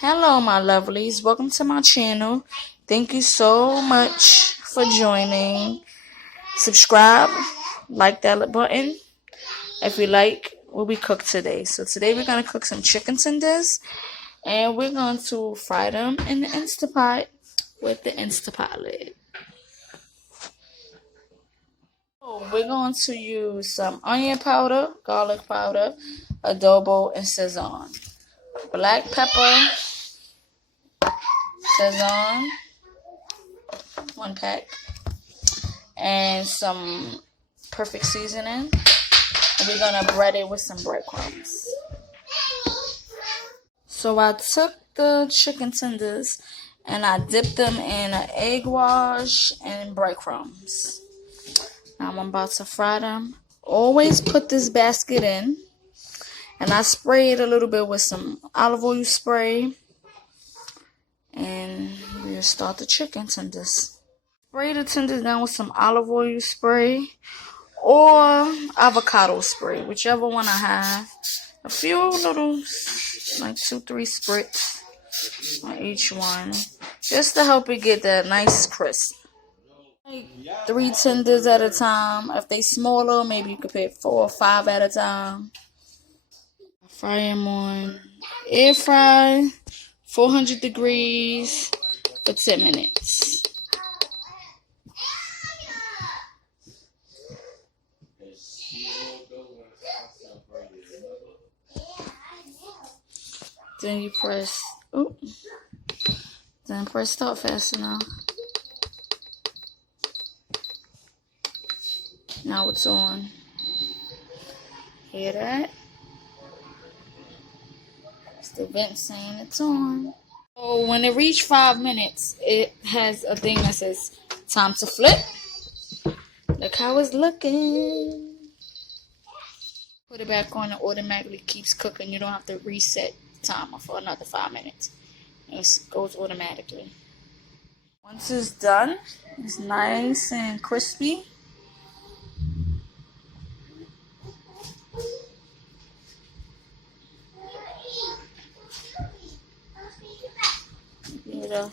Hello, my lovelies. Welcome to my channel. Thank you so much for joining. Subscribe, like that button if you like what we cooked today. So today we're going to cook some chicken tenders, and we're going to fry them in the Instapot with the Instapot lid. So we're going to use some onion powder, garlic powder, adobo, and sezon. Black pepper, sezon, 1 pack, and some perfect seasoning. And we're gonna bread it with some breadcrumbs. So I took the chicken tenders and I dipped them in an egg wash and breadcrumbs. Now I'm about to fry them. Always put this basket in, and I spray it a little bit with some olive oil spray, and we'll start the chicken tenders. Spray the tenders down with some olive oil spray or avocado spray, whichever one I have. A few little, like 2-3 spritz on each one, just to help it get that nice crisp. Like 3 tenders at a time. If they smaller, maybe you could pick 4 or 5 at a time. Fry them on air fry, 400 degrees for 10 minutes. Then you press, then press start fast enough. Now it's on. Hear that? It's the vent saying it's on. So when it reaches 5 minutes, it has a thing that says time to flip. Look how it's looking. Put it back on, it automatically keeps cooking. You don't have to reset the timer for another 5 minutes. It goes automatically. Once it's done, it's nice and crispy. Give it a